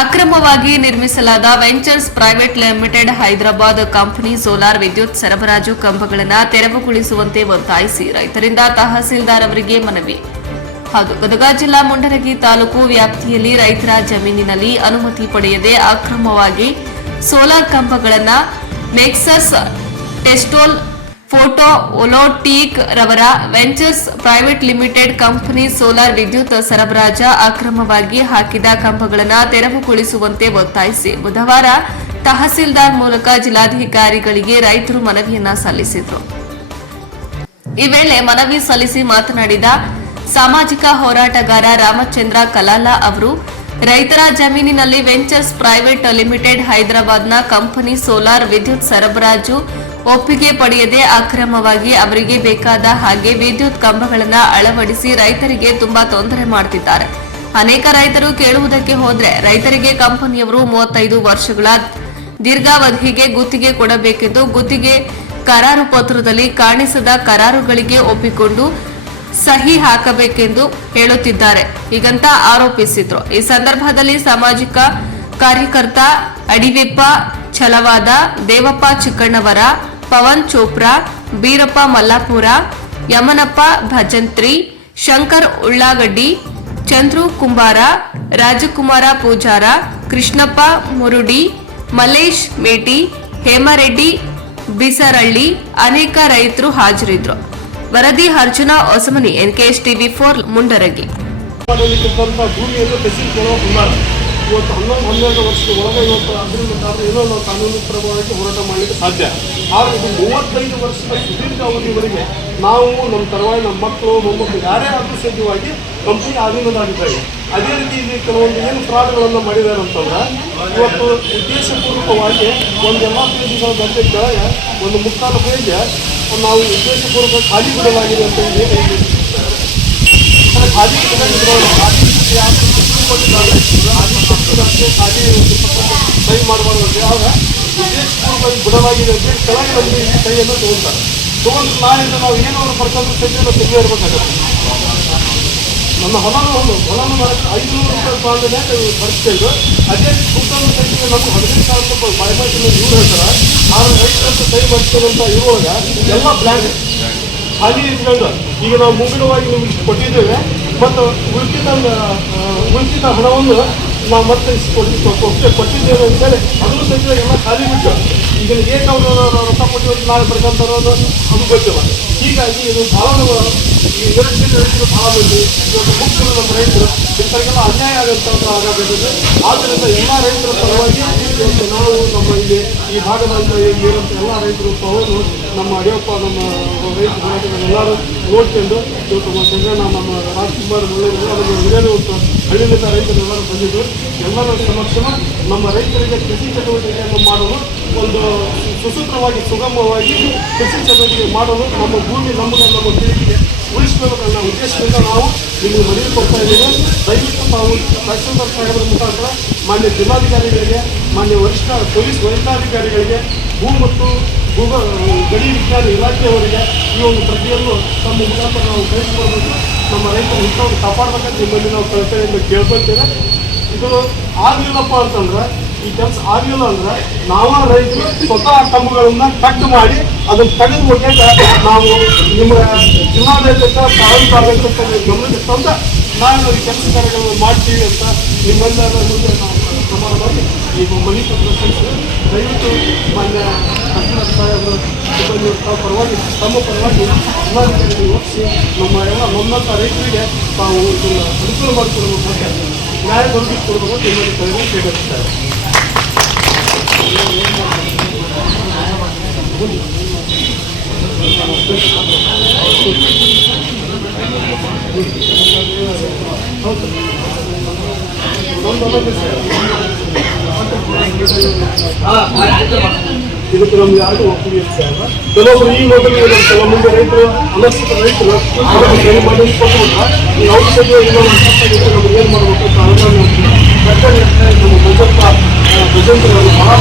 ಅಕ್ರಮವಾಗಿ ನಿರ್ಮಿಸಲಾದ ventures private limited Hyderabad company solar ವಿದ್ಯುತ್ ಸರಬರಾಜು ಕಂಬಗಳನ್ನು ತೆರವುಗೊಳಿಸುವಂತೆ ಒತ್ತಾಯಿಸಿ ರೈತರಿಂದ ತಹಸೀಲ್ದಾರ್ ಅವರಿಗೆ ಮನವಿ. ಗದಗ ಜಿಲ್ಲಾ ಮುಂಡರಗಿ ತಾಲೂಕು ವ್ಯಾಪ್ತಿಯಲ್ಲಿ ರೈತರ ಜಮೀನಿನಲ್ಲಿ ಅನುಮತಿ ಪಡೆಯದೆ ಅಕ್ರಮವಾಗಿ ಸೋಲಾರ್ ಕಂಬಗಳನ್ನು ನೆಕ್ಸಸ್ ಟೆಸ್ಟೋಲ್ ಫೋಟೋ ಒಲೋಟೀಕ್ ರವರ ventures private limited company solar ವಿದ್ಯುತ್ ಸರಬರಾಜು ಅಕ್ರಮವಾಗಿ ಹಾಕಿದ ಕಂಬಗಳನ್ನು ತೆರವುಗೊಳಿಸುವಂತೆ ಒತ್ತಾಯಿಸಿ ಬುಧವಾರ ತಹಸೀಲ್ದಾರ್ ಮೂಲಕ ಜಿಲ್ಲಾಧಿಕಾರಿಗಳಿಗೆ ರೈತರು ಮನವಿಯನ್ನ ಸಲ್ಲಿಸಿದರು. ಈ ವೇಳೆ ಮನವಿ ಸಲ್ಲಿಸಿ ಮಾತನಾಡಿದ ಸಾಮಾಜಿಕ ಹೋರಾಟಗಾರ ರಾಮಚಂದ್ರ ಕಲಾಲ ಅವರು, ರೈತರ ಜಮೀನಿನಲ್ಲಿ ವೆಂಚರ್ಸ್ ಪ್ರೈವೇಟ್ ಲಿಮಿಟೆಡ್ ಹೈದರಾಬಾದ್ನ ಕಂಪನಿ ಸೋಲಾರ್ ವಿದ್ಯುತ್ ಸರಬರಾಜು ಒಪ್ಪಿಗೆ ಪಡೆಯದೆ ಅಕ್ರಮವಾಗಿ ಅವರಿಗೆ ಬೇಕಾದ ಹಾಗೆ ವಿದ್ಯುತ್ ಕಂಬಗಳನ್ನು ಅಳವಡಿಸಿ ರೈತರಿಗೆ ತುಂಬಾ ತೊಂದರೆ ಮಾಡುತ್ತಿದ್ದಾರೆ. ಅನೇಕ ರೈತರು ಕೇಳುವುದಕ್ಕೆ ಹೋದ್ರೆ ರೈತರಿಗೆ ಕಂಪನಿಯವರು 35 ವರ್ಷಗಳ ದೀರ್ಘಾವಧಿಗೆ ಗುತ್ತಿಗೆ ಕೊಡಬೇಕೆಂದು ಗುತ್ತಿಗೆ ಕರಾರು ಪತ್ರದಲ್ಲಿ ಕಾಣಿಸದ ಕರಾರುಗಳಿಗೆ ಒಪ್ಪಿಕೊಂಡು ಸಹಿ ಹಾಕಬೇಕೆಂದು ಹೇಳುತ್ತಿದ್ದಾರೆ ಹೀಗಂತ ಆರೋಪಿಸಿದ್ರು. ಈ ಸಂದರ್ಭದಲ್ಲಿ ಸಾಮಾಜಿಕ ಕಾರ್ಯಕರ್ತ ಅಡಿವೆಪ್ಪ ಛಲವಾದ, ದೇವಪ್ಪ ಚಿಕ್ಕಣ್ಣವರ, ಪವನ್ ಚೋಪ್ರಾ, ಬೀರಪ್ಪ ಮಲ್ಲಾಪುರ, ಯಮನಪ್ಪ ಭಜಂತ್ರಿ, ಶಂಕರ್ ಉಳ್ಳಾಗಡ್ಡಿ, ಚಂದ್ರು ಕುಂಬಾರ, ರಾಜಕುಮಾರ ಪೂಜಾರ, ಕೃಷ್ಣಪ್ಪ ಮುರುಡಿ, ಮಲ್ಲೇಶ್ ಮೇಟಿ, ಹೇಮರೆಡ್ಡಿ ಬಿಸರಳ್ಳಿ ಅನೇಕ ರೈತರು ಹಾಜರಿದ್ದರು. ವರದಿ ಅರ್ಜುನ ಹೊಸಮನಿ, NKS TV4 ಮುಂಡರಗಿ. ಇವತ್ತು 11-12 ವರ್ಷದ ಒಳಗೆ ಇವತ್ತು ಅದರಿಂದ ಏನೋ ನಾವು ಕಾನೂನು ಪ್ರಭಾವಕ್ಕೆ ಹೋರಾಟ ಮಾಡಲಿಕ್ಕೆ ಸಾಧ್ಯ. ಆದರೆ ಇದು 35 ವರ್ಷದ ಸುದೀರ್ಘ ಅವಧಿವರೆಗೆ ನಾವು ನಮ್ಮ ತರುವಾಯ ನಮ್ಮ ಮಕ್ಕಳು ಮೊಮ್ಮಕ್ಕಳು ಯಾರೇ ಆದರೂ ಸಹಿತವಾಗಿ ಕಂಪನಿ ಅಧೀನದಾಗಿದ್ದಾರೆ. ಅದೇ ರೀತಿ ಇಲ್ಲಿ ಕೆಲವೊಂದು ಏನು ಫ್ರಾಡ್ಗಳನ್ನು ಮಾಡಿದ್ದಾರೆ ಅಂತಂದ್ರೆ ಇವತ್ತು ಉದ್ದೇಶಪೂರ್ವಕವಾಗಿ ಒಂದೆಲ್ಲ ಪೇಜ್ಗಳ ಬಂದ ಕೆಳಗೆ ಒಂದು 3-4 ಪೇಜ್ ನಾವು ಉದ್ದೇಶಪೂರ್ವಕ ಖಾಲಿ ಬಿಡಲಾಗಿದೆ ಅಂತ ಹೇಳಿ ಖಾಲಿ ಸಹಿ ಮಾಡಬಾರ್ದು ಆಗ ಉದ್ದೇಶಪೂರ್ವಕವಾಗಿ ಬಿಡಲಾಗಿದೆ ಅಂತ ಕೆಳಗೆ ನಮಗೆ ಈ ಸಹಿಯನ್ನು ತಗೊಳ್ತಾರೆ. ತಗೊಂಡು ನಾಳಿಂದ ನಾವು ಏನಾದ್ರು ಬರ್ಕೊಂಡು ಸಹಿತ ತೆಗೆ ಇರಬೇಕಾಗತ್ತೆ. ನನ್ನ ಹೊಲನೂ ಮಾಡಕ್ಕೆ 500 ರೂಪಾಯಿ ಬಾಂಡನ್ನೇ ಬರ್ತಿದ್ದು ಅದೇ ದುಡ್ಡನ್ನು ಸಹಿತ ನಮ್ಗೆ 15,000 ರೂಪಾಯಿ ಬಾಯ್ಮಾಟಿನ ಇವ್ರು ಹೇಳ್ತಾರೆ. ಆದ್ರೆ ರೈತರಂತ ಸಹಿ ಮಾಡ್ತೀರಂತ ಇರುವಾಗ ಎಲ್ಲ ಬ್ಲ್ಯಾಂಕ್ ಖಾಲಿ ಇಟ್ಕೊಂಡು ಈಗ ನಾವು ಮುಂಗಡವಾಗಿ ನಿಮ್ಗೆ ಕೊಟ್ಟಿದ್ದೇವೆ ಮತ್ತು ಉಳಿದ ಹಣವನ್ನು ನಾವು ಮತ್ತೆ ಕೊಟ್ಟಿದ್ದೇವೆ ಅಂತೇಳಿ ಅದನ್ನು ಸಹಿತ ಎಲ್ಲ ಖಾಲಿ ಬಿಟ್ಟು ಈಗ ಏನು ನಾವು ರೊಕ್ಕ ಕೊಟ್ಟಿರೋದು ನಾಳೆ ಬರ್ಕೊಂತಾರೋ ಅದು ಗೊತ್ತಿಲ್ಲ. ಹೀಗಾಗಿ ಇದು ಭಾಳ ಈ ನಿರಕ್ಷರ ರೈತರು ಭಾಳ ಮಂದಿ ಇವತ್ತು ಮುಖ್ಯರು ನಮ್ಮ ರೈತರು ಇಂಥವ್ರಿಗೆಲ್ಲ ಅನ್ಯಾಯ ಆಗಬೇಕಾಗಿದೆ. ಆದ್ದರಿಂದ ಎಲ್ಲ ರೈತರ ಪರವಾಗಿ ಇವತ್ತು ನಾವು ನಮ್ಮ ಇಲ್ಲಿ ಈ ಭಾಗದಿಂದ ಏನಂತ ಎಲ್ಲ ರೈತರು ತಗೊಂಡು ನಮ್ಮ ಅಡಿಯಪ್ಪ ನಮ್ಮ ರೈತ ಹೋರಾಟಗಳನ್ನೆಲ್ಲರೂ ನೋಡ್ಕೊಂಡು ಇವತ್ತು ನಮ್ಮ ಚಂದ್ರಣ್ಣ ನಮ್ಮ ರಾಜ್ಕುಮಾರ್ ಮುಳ್ಳೆಲ್ಲ ನಮ್ಮ ಹಿರಿಯರು ಹಳ್ಳಿಯಿಂದ ರೈತರೆಲ್ಲರೂ ಬಂದಿದ್ದು ಎಲ್ಲರ ಸಮಕ್ಷಮ ನಮ್ಮ ರೈತರಿಗೆ ಕೃಷಿ ಚಟುವಟಿಕೆಯನ್ನು ಮಾಡಲು ಒಂದು ಸುಸೂತ್ರವಾಗಿ ಸುಗಮವಾಗಿ ಕೃಷಿ ಚಟುವಟಿಕೆ ಮಾಡಲು ನಮ್ಮ ಭೂಮಿ ನಮ್ಮ ಪೀಳಿಗೆಗೆ ಉಳಿಸಬೇಕು ಅನ್ನೋ ಉದ್ದೇಶದಿಂದ ನಾವು ಇಲ್ಲಿ ಮನವಿ ಕೊಡ್ತಾ ಇದ್ದೀವಿ. ದಯವಿಟ್ಟು ತಾವು ತಹಸೀಲ್ದಾರ್ ಸಾಹೇಬರ ಮುಖಾಂತರ ಮಾನ್ಯ ಜಿಲ್ಲಾಧಿಕಾರಿಗಳಿಗೆ, ಮಾನ್ಯ ವರಿಷ್ಠ ಪೊಲೀಸ್ ವರಿಷ್ಠಾಧಿಕಾರಿಗಳಿಗೆ, ಭೂ ಮತ್ತು ಗಡಿ ವಿಜ್ಞಾನ ಇಲಾಖೆಯವರಿಗೆ ಈ ಒಂದು ಪ್ರತಿಯನ್ನು ತಮ್ಮ ಮುಖಾಂತರ ನಾವು ಕಳಿಸಿಕೊಡ್ಬೇಕು. ನಮ್ಮ ರೈತರ ಹಿತವನ್ನು ಕಾಪಾಡಬೇಕಂತ ನಿಮ್ಮಲ್ಲಿ ನಾವು ಕಳಕಳಿಯಿಂದ ಕೇಳ್ಕೊಳ್ತೇವೆ. ಇದು ಆಗಲಿಲ್ಲಪ್ಪ ಅಂತಂದ್ರೆ ಈ ಕೆಲಸ ಆಗಲಿಲ್ಲ ಅಂದ್ರೆ ನಾವ ರೈತರು ಸ್ವತಃ ಕಂಬಗಳನ್ನು ಕಟ್ ಮಾಡಿ ಅದನ್ನು ತೆಗೆದು ಹೋಗ್ಯಾಕ ನಾವು ನಿಮ್ಮ ಜಿಲ್ಲಾಡಳಿತ ತಾಲೂಕು ಗಮನಕ್ಕೆ ತಂದ ನಾವು ಈ ಕೆಲಸ ಕಾರ್ಯಗಳನ್ನು ಮಾಡ್ತೀವಿ ಅಂತ ನಿಮ್ಮೆಲ್ಲರ ಮುಂದೆ ನಾವು ಪ್ರಮಾಣ ಮಾಡಿ ಈಗ ಮನೆ ಪತ್ರ ಸಲ್ಲಿಸಿ ದಯವಿಟ್ಟು ಮಾನ್ಯ ತಹಸೀಲ್ದಾರ್ ಸಾಹೇಬರು ಸಿಬ್ಬಂದಿ ಪರವಾಗಿ ತಮ್ಮ ಪರವಾಗಿ ಜಿಲ್ಲಾಧಿಕಾರಿಗಳಿಗೆ ಒಪ್ಪಿಸಿ ನಮ್ಮಂಥ ರೈತರಿಗೆ ತಾವು ಇದನ್ನು ಅನುಕೂಲ ಮಾಡಿಕೊಡಬೇಕು ಅಂತ ನ್ಯಾಯ ದೊರಕಿಸಿಕೊಡಬೇಕು ನಿಮ್ಮಲ್ಲಿ ಕೇಳಿರ್ತಾರೆ. ಇದಕ್ಕೆ ನಮ್ಗೆ ಯಾರು ಒಪ್ಪಿಗೆ ಕೆಲವೊಬ್ರು ಈ ಮೊದಲು ಕೆಲವು ಮುಂದೆ ರೈತರು ಅನಕ್ಷಿತ ರೈತರು ಸರಿ ಮಾಡಿ ಕೊಟ್ಟುಬಿಟ್ರೆ ಈ ಔಷಧಿ ನಮ್ಗೆ ಏನು ಮಾಡಬೇಕು ಅಂತ ಅನುದಾನ ಸರ್ಕಾರಿ ನಮ್ಮ ಭಜಂತರವರು ಭಾಳ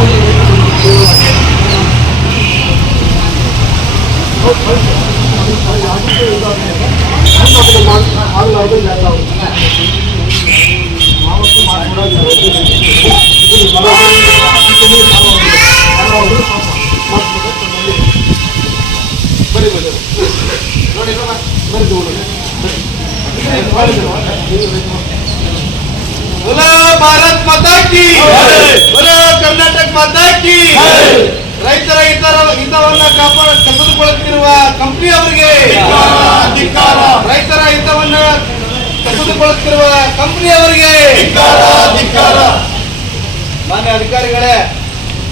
ಆಗಲಾರ್ದು बोलो भारत माता की, बोलो कर्नाटक माता की. ರೈತರ ಹಿತವನ್ನ ಕಸಿದುಕೊಳ್ಳುತ್ತಿರುವ ಕಂಪನಿಯವರಿಗೆ, ರೈತರ ಹಿತವನ್ನ ಕಸಿದುಕೊಳ್ಳುತ್ತಿರುವ ಕಂಪನಿಯವರಿಗೆ ಮಾನ್ಯ ಅಧಿಕಾರಿಗಳೇ,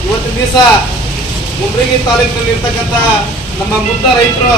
ಇವತ್ತಿನ ದಿವಸ ಮುಂಡ್ರಿಗಿ ತಾಲೂಕಿನಲ್ಲಿ ಇರ್ತಕ್ಕಂಥ ನಮ್ಮ ಮುಗ್ಧ ರೈತರು